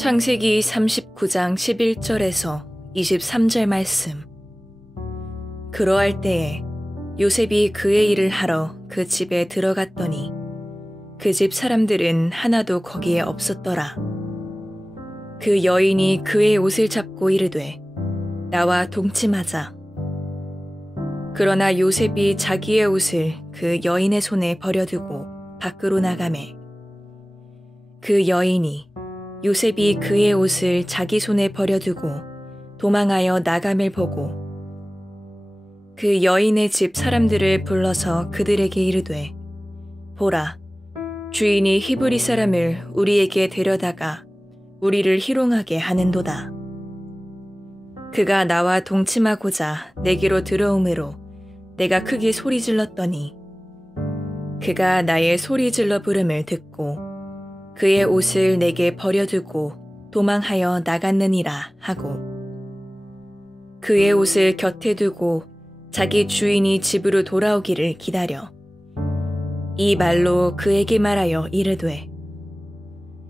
창세기 39장 11절에서 23절 말씀. 그러할 때에 요셉이 그의 일을 하러 그 집에 들어갔더니 그 집 사람들은 하나도 거기에 없었더라. 그 여인이 그의 옷을 잡고 이르되 나와 동침하자. 그러나 요셉이 자기의 옷을 그 여인의 손에 버려두고 밖으로 나가매 그 여인이 요셉이 그의 옷을 자기 손에 버려두고 도망하여 나감을 보고 그 여인의 집 사람들을 불러서 그들에게 이르되 보라, 주인이 히브리 사람을 우리에게 데려다가 우리를 희롱하게 하는도다. 그가 나와 동침하고자 내게로 들어오므로 내가 크게 소리질렀더니 그가 나의 소리질러 부름을 듣고 그의 옷을 내게 버려두고 도망하여 나갔느니라 하고 그의 옷을 곁에 두고 자기 주인이 집으로 돌아오기를 기다려 이 말로 그에게 말하여 이르되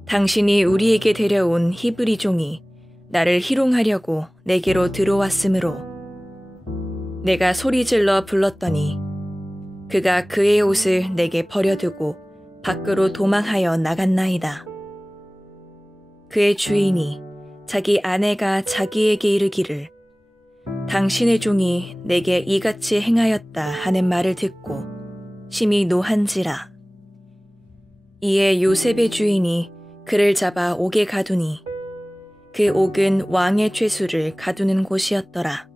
당신이 우리에게 데려온 히브리 종이 나를 희롱하려고 내게로 들어왔으므로 내가 소리질러 불렀더니 그가 그의 옷을 내게 버려두고 밖으로 도망하여 나갔나이다. 그의 주인이 자기 아내가 자기에게 이르기를 당신의 종이 내게 이같이 행하였다 하는 말을 듣고 심히 노한지라. 이에 요셉의 주인이 그를 잡아 옥에 가두니 그 옥은 왕의 죄수를 가두는 곳이었더라.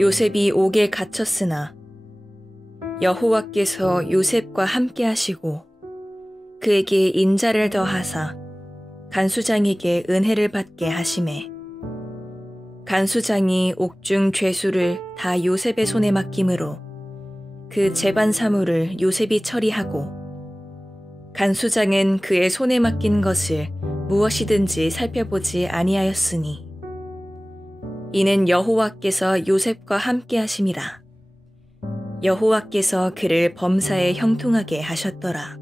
요셉이 옥에 갇혔으나 여호와께서 요셉과 함께 하시고 그에게 인자를 더하사 간수장에게 은혜를 받게 하시매 간수장이 옥중 죄수를 다 요셉의 손에 맡김으로 그 재반 사물을 요셉이 처리하고 간수장은 그의 손에 맡긴 것을 무엇이든지 살펴보지 아니하였으니 이는 여호와께서 요셉과 함께 하심이라. 여호와께서 그를 범사에 형통하게 하셨더라.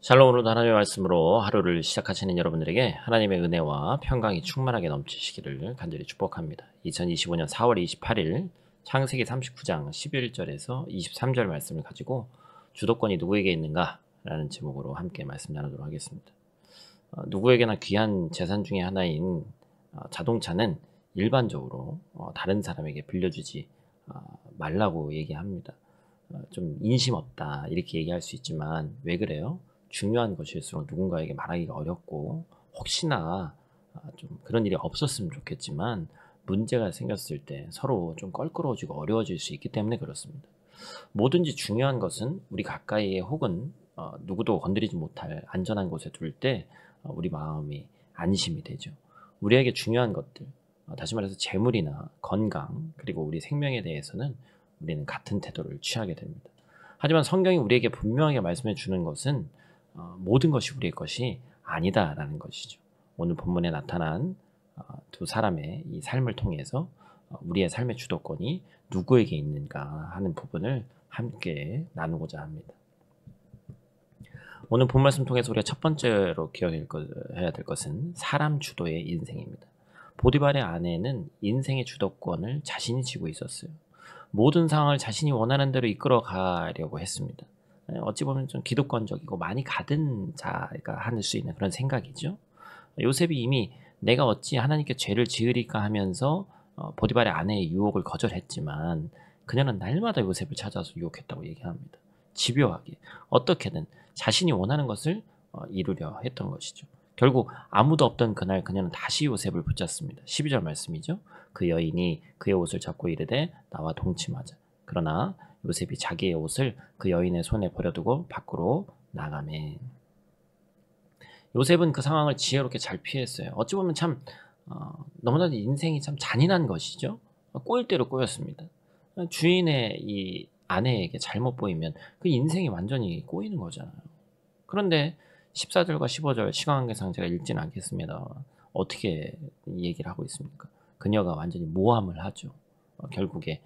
샬롬. 오늘도 하나님의 말씀으로 하루를 시작하시는 여러분들에게 하나님의 은혜와 평강이 충만하게 넘치시기를 간절히 축복합니다. 2025년 4월 28일 창세기 39장 11절에서 23절 말씀을 가지고 주도권이 누구에게 있는가? 라는 제목으로 함께 말씀 나누도록 하겠습니다. 누구에게나 귀한 재산 중에 하나인 자동차는 일반적으로 다른 사람에게 빌려주지 말라고 얘기합니다. 좀 인심 없다 이렇게 얘기할 수 있지만 왜 그래요? 중요한 것일수록 누군가에게 말하기가 어렵고 혹시나 좀 그런 일이 없었으면 좋겠지만 문제가 생겼을 때 서로 좀 껄끄러워지고 어려워질 수 있기 때문에 그렇습니다. 뭐든지 중요한 것은 우리 가까이에 혹은 누구도 건드리지 못할 안전한 곳에 둘 때 우리 마음이 안심이 되죠. 우리에게 중요한 것들, 다시 말해서 재물이나 건강 그리고 우리 생명에 대해서는 우리는 같은 태도를 취하게 됩니다. 하지만 성경이 우리에게 분명하게 말씀해 주는 것은 모든 것이 우리의 것이 아니다라는 것이죠. 오늘 본문에 나타난 두 사람의 이 삶을 통해서 우리의 삶의 주도권이 누구에게 있는가 하는 부분을 함께 나누고자 합니다. 오늘 본 말씀 통해서 우리가 첫 번째로 기억해야 될 것은 사람 주도의 인생입니다. 보디발의 아내는 인생의 주도권을 자신이 쥐고 있었어요. 모든 상황을 자신이 원하는 대로 이끌어 가려고 했습니다. 어찌 보면 좀 기득권적이고 많이 가든 자가 할 수 있는 그런 생각이죠. 요셉이 이미 내가 어찌 하나님께 죄를 지으리까 하면서 보디발의 아내의 유혹을 거절했지만 그녀는 날마다 요셉을 찾아서 유혹했다고 얘기합니다. 집요하게 어떻게든 자신이 원하는 것을 이루려 했던 것이죠. 결국 아무도 없던 그날 그녀는 다시 요셉을 붙잡습니다. 12절 말씀이죠. 그 여인이 그의 옷을 잡고 이르되 나와 동침하자. 그러나 요셉이 자기의 옷을 그 여인의 손에 버려두고 밖으로 나가매. 요셉은 그 상황을 지혜롭게 잘 피했어요. 어찌 보면 참 너무나도 인생이 참 잔인한 것이죠. 꼬일 대로 꼬였습니다. 주인의 이 아내에게 잘못 보이면 그 인생이 완전히 꼬이는 거잖아요. 그런데 14절과 15절 시간관계상 제가 읽지는 않겠습니다. 어떻게 얘기를 하고 있습니까? 그녀가 완전히 모함을 하죠. 결국에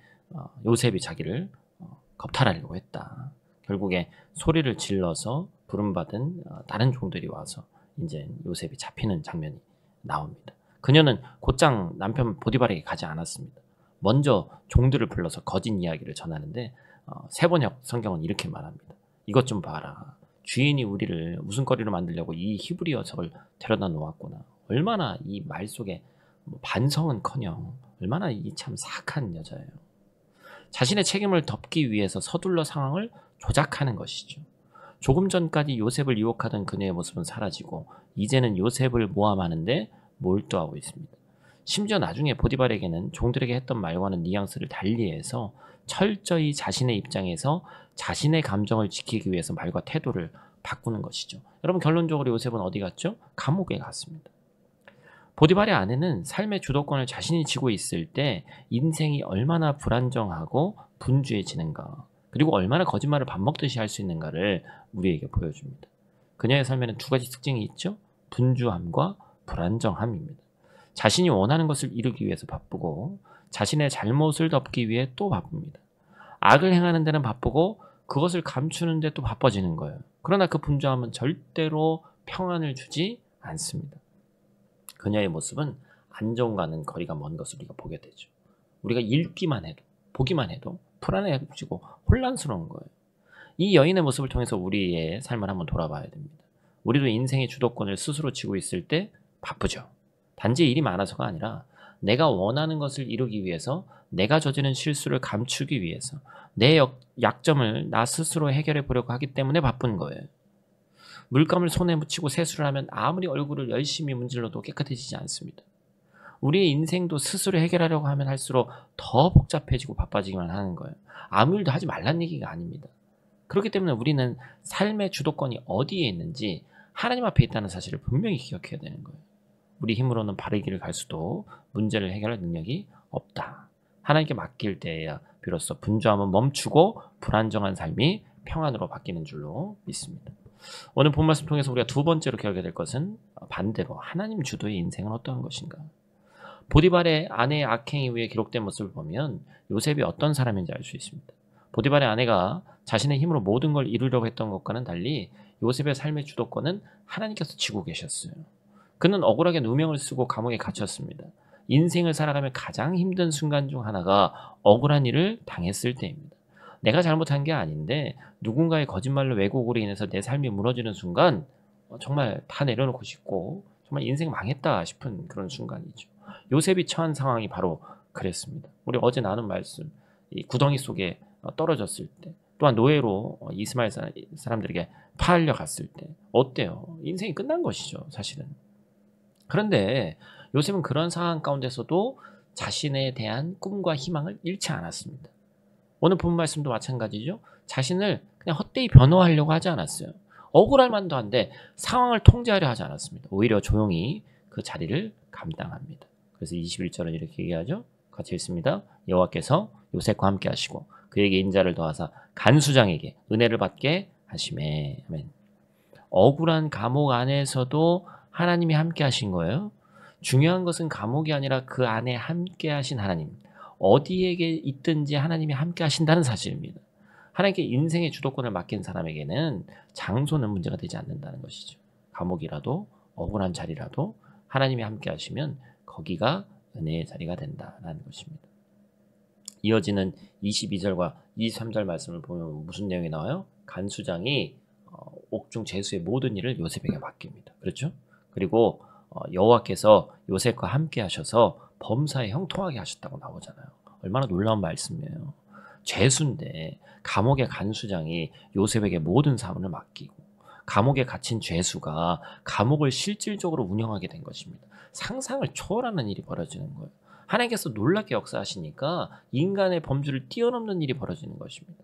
요셉이 자기를 겁탈하려고 했다. 결국에 소리를 질러서 부름받은 다른 종들이 와서 이제 요셉이 잡히는 장면이 나옵니다. 그녀는 곧장 남편 보디발에게 가지 않았습니다. 먼저 종들을 불러서 거짓 이야기를 전하는데 세번역 성경은 이렇게 말합니다. 이것 좀 봐라. 주인이 우리를 웃음거리로 만들려고 이 히브리 녀석을 데려다 놓았구나. 얼마나 이 말 속에 반성은커녕 얼마나 이 참 사악한 여자예요. 자신의 책임을 덮기 위해서 서둘러 상황을 조작하는 것이죠. 조금 전까지 요셉을 유혹하던 그녀의 모습은 사라지고 이제는 요셉을 모함하는데 몰두하고 있습니다. 심지어 나중에 보디발에게는 종들에게 했던 말과는 뉘앙스를 달리해서 철저히 자신의 입장에서 자신의 감정을 지키기 위해서 말과 태도를 바꾸는 것이죠. 여러분, 결론적으로 요셉은 어디 갔죠? 감옥에 갔습니다. 보디발의 아내는 삶의 주도권을 자신이 쥐고 있을 때 인생이 얼마나 불안정하고 분주해지는가, 그리고 얼마나 거짓말을 밥 먹듯이 할 수 있는가를 우리에게 보여줍니다. 그녀의 삶에는 두 가지 특징이 있죠. 분주함과 불안정함입니다. 자신이 원하는 것을 이루기 위해서 바쁘고 자신의 잘못을 덮기 위해 또 바쁩니다. 악을 행하는 데는 바쁘고 그것을 감추는 데 또 바빠지는 거예요. 그러나 그 분주함은 절대로 평안을 주지 않습니다. 그녀의 모습은 안정과는 거리가 먼 것을 우리가 보게 되죠. 우리가 읽기만 해도, 보기만 해도 불안해지고 혼란스러운 거예요. 이 여인의 모습을 통해서 우리의 삶을 한번 돌아봐야 됩니다. 우리도 인생의 주도권을 스스로 쥐고 있을 때 바쁘죠. 단지 일이 많아서가 아니라 내가 원하는 것을 이루기 위해서, 내가 저지른 실수를 감추기 위해서 내 약점을 나 스스로 해결해 보려고 하기 때문에 바쁜 거예요. 물감을 손에 묻히고 세수를 하면 아무리 얼굴을 열심히 문질러도 깨끗해지지 않습니다. 우리의 인생도 스스로 해결하려고 하면 할수록 더 복잡해지고 바빠지기만 하는 거예요. 아무 일도 하지 말란 얘기가 아닙니다. 그렇기 때문에 우리는 삶의 주도권이 어디에 있는지 하나님 앞에 있다는 사실을 분명히 기억해야 되는 거예요. 우리 힘으로는 바른 길을 갈 수도 문제를 해결할 능력이 없다. 하나님께 맡길 때에야 비로소 분주함은 멈추고 불안정한 삶이 평안으로 바뀌는 줄로 믿습니다. 오늘 본 말씀 통해서 우리가 두 번째로 기억해야 될 것은 반대로 하나님 주도의 인생은 어떠한 것인가. 보디발의 아내의 악행에 의해 기록된 모습을 보면 요셉이 어떤 사람인지 알 수 있습니다. 보디발의 아내가 자신의 힘으로 모든 걸 이루려고 했던 것과는 달리 요셉의 삶의 주도권은 하나님께서 쥐고 계셨어요. 그는 억울하게 누명을 쓰고 감옥에 갇혔습니다. 인생을 살아가며 가장 힘든 순간 중 하나가 억울한 일을 당했을 때입니다. 내가 잘못한 게 아닌데 누군가의 거짓말로 왜곡으로 인해서 내 삶이 무너지는 순간 정말 다 내려놓고 싶고 정말 인생 망했다 싶은 그런 순간이죠. 요셉이 처한 상황이 바로 그랬습니다. 우리 어제 나눈 말씀, 이 구덩이 속에 떨어졌을 때, 또한 노예로 이스마엘 사람들에게 팔려 갔을 때 어때요? 인생이 끝난 것이죠, 사실은. 그런데 요셉은 그런 상황 가운데서도 자신에 대한 꿈과 희망을 잃지 않았습니다. 오늘 본 말씀도 마찬가지죠. 자신을 그냥 헛되이 변호하려고 하지 않았어요. 억울할 만도 한데 상황을 통제하려 하지 않았습니다. 오히려 조용히 그 자리를 감당합니다. 그래서 21절은 이렇게 얘기하죠. 같이 읽습니다. 여호와께서 요셉과 함께 하시고 그에게 인자를 더하사 간수장에게 은혜를 받게 하시매. 아멘. 억울한 감옥 안에서도 하나님이 함께 하신 거예요. 중요한 것은 감옥이 아니라 그 안에 함께 하신 하나님. 어디에게 있든지 하나님이 함께 하신다는 사실입니다. 하나님께 인생의 주도권을 맡긴 사람에게는 장소는 문제가 되지 않는다는 것이죠. 감옥이라도 억울한 자리라도 하나님이 함께 하시면 거기가 은혜의 자리가 된다는 것입니다. 이어지는 22절과 23절 말씀을 보면 무슨 내용이 나와요? 간수장이 옥중 제수의 모든 일을 요셉에게 맡깁니다. 그렇죠? 그리고 여호와께서 요셉과 함께 하셔서 범사에 형통하게 하셨다고 나오잖아요. 얼마나 놀라운 말씀이에요. 죄수인데 감옥의 간수장이 요셉에게 모든 사문을 맡기고 감옥에 갇힌 죄수가 감옥을 실질적으로 운영하게 된 것입니다. 상상을 초월하는 일이 벌어지는 거예요. 하나님께서 놀랍게 역사하시니까 인간의 범주를 뛰어넘는 일이 벌어지는 것입니다.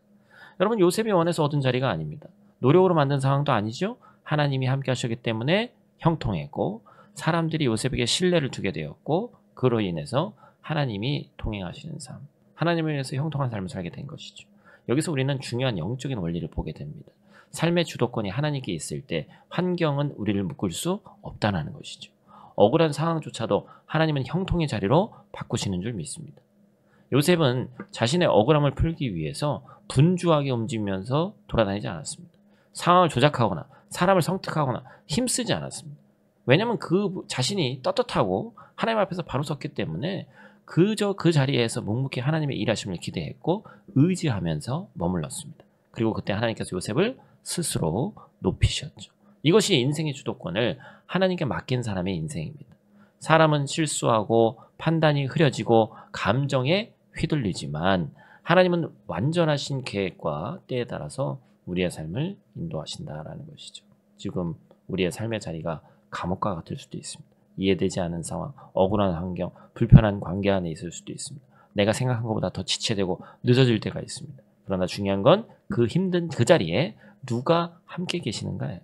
여러분, 요셉이 원해서 얻은 자리가 아닙니다. 노력으로 만든 상황도 아니죠. 하나님이 함께 하셨기 때문에 형통했고 사람들이 요셉에게 신뢰를 두게 되었고 그로 인해서 하나님이 통행하시는 삶, 하나님을 위해서 형통한 삶을 살게 된 것이죠. 여기서 우리는 중요한 영적인 원리를 보게 됩니다. 삶의 주도권이 하나님께 있을 때 환경은 우리를 묶을 수 없다는 것이죠. 억울한 상황조차도 하나님은 형통의 자리로 바꾸시는 줄 믿습니다. 요셉은 자신의 억울함을 풀기 위해서 분주하게 움직이면서 돌아다니지 않았습니다. 상황을 조작하거나 사람을 설득하거나 힘쓰지 않았습니다. 왜냐면 그 자신이 떳떳하고 하나님 앞에서 바로 섰기 때문에 그저 그 자리에서 묵묵히 하나님의 일하심을 기대했고 의지하면서 머물렀습니다. 그리고 그때 하나님께서 요셉을 스스로 높이셨죠. 이것이 인생의 주도권을 하나님께 맡긴 사람의 인생입니다. 사람은 실수하고 판단이 흐려지고 감정에 휘둘리지만 하나님은 완전하신 계획과 때에 따라서 우리의 삶을 인도하신다라는 것이죠. 지금 우리의 삶의 자리가 감옥과 같을 수도 있습니다. 이해되지 않은 상황, 억울한 환경, 불편한 관계 안에 있을 수도 있습니다. 내가 생각한 것보다 더 지체되고 늦어질 때가 있습니다. 그러나 중요한 건 그 힘든 그 자리에 누가 함께 계시는가예요.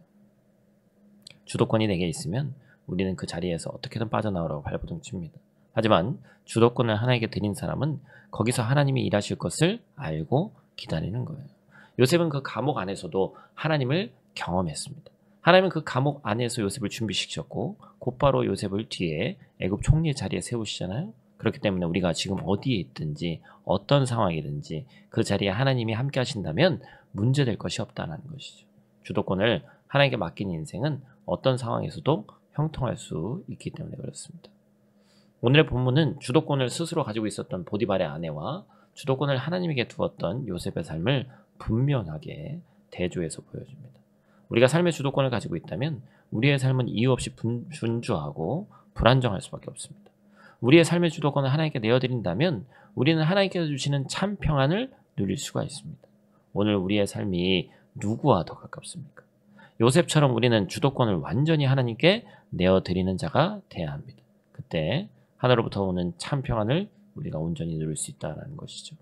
주도권이 내게 있으면 우리는 그 자리에서 어떻게든 빠져나오라고 발버둥칩니다. 하지만 주도권을 하나님께 드린 사람은 거기서 하나님이 일하실 것을 알고 기다리는 거예요. 요셉은 그 감옥 안에서도 하나님을 경험했습니다. 하나님은 그 감옥 안에서 요셉을 준비시켰고 곧바로 요셉을 뒤에 애굽 총리 자리에 세우시잖아요. 그렇기 때문에 우리가 지금 어디에 있든지 어떤 상황이든지 그 자리에 하나님이 함께 하신다면 문제될 것이 없다는 것이죠. 주도권을 하나님께 맡긴 인생은 어떤 상황에서도 형통할 수 있기 때문에 그렇습니다. 오늘의 본문은 주도권을 스스로 가지고 있었던 보디발의 아내와 주도권을 하나님에게 두었던 요셉의 삶을 분명하게 대조해서 보여줍니다. 우리가 삶의 주도권을 가지고 있다면 우리의 삶은 이유 없이 분주하고 불안정할 수밖에 없습니다. 우리의 삶의 주도권을 하나님께 내어드린다면 우리는 하나님께서 주시는 참 평안을 누릴 수가 있습니다. 오늘 우리의 삶이 누구와 더 가깝습니까? 요셉처럼 우리는 주도권을 완전히 하나님께 내어드리는 자가 돼야 합니다. 그때 하늘로부터 오는 참 평안을 우리가 온전히 누릴 수 있다는 것이죠.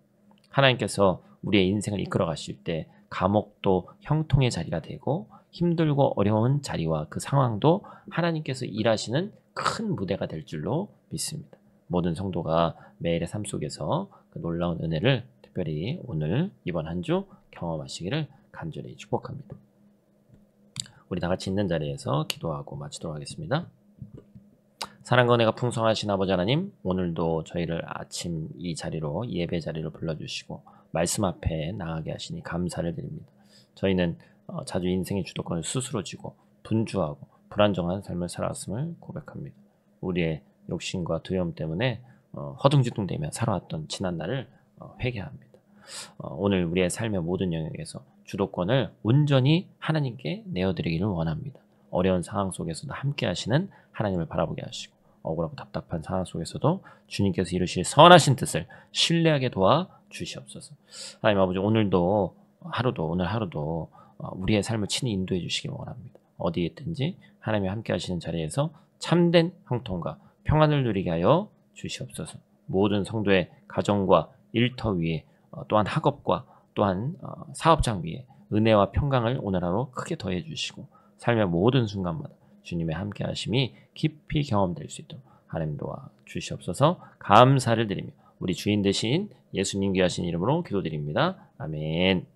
하나님께서 우리의 인생을 이끌어 가실 때 감옥도 형통의 자리가 되고 힘들고 어려운 자리와 그 상황도 하나님께서 일하시는 큰 무대가 될 줄로 믿습니다. 모든 성도가 매일의 삶 속에서 그 놀라운 은혜를 특별히 오늘 이번 한 주 경험하시기를 간절히 축복합니다. 우리 다 같이 있는 자리에서 기도하고 마치도록 하겠습니다. 사랑과 은혜가 풍성하신 아버지 하나님, 오늘도 저희를 아침 이 자리로 예배 자리로 불러주시고 말씀 앞에 나가게 하시니 감사를 드립니다. 저희는 자주 인생의 주도권을 스스로 쥐고 분주하고 불안정한 삶을 살았음을 고백합니다. 우리의 욕심과 두려움 때문에 허둥지둥대며 살아왔던 지난 날을 회개합니다. 오늘 우리의 삶의 모든 영역에서 주도권을 온전히 하나님께 내어드리기를 원합니다. 어려운 상황 속에서도 함께 하시는 하나님을 바라보게 하시고 억울하고 답답한 상황 속에서도 주님께서 이루실 선하신 뜻을 신뢰하게 도와 주시옵소서. 하나님 아버지, 오늘 하루도 우리의 삶을 친히 인도해 주시기 원합니다. 어디에 있든지 하나님이 함께 하시는 자리에서 참된 형통과 평안을 누리게 하여 주시옵소서. 모든 성도의 가정과 일터 위에 또한 학업과 또한 사업장 위에 은혜와 평강을 오늘 하루 크게 더해 주시고 삶의 모든 순간마다 주님의 함께 하심이 깊이 경험될 수 있도록 하나님 도와 주시옵소서. 감사를 드리며 우리 주인 되신 예수님 귀하신 이름으로 기도드립니다. 아멘.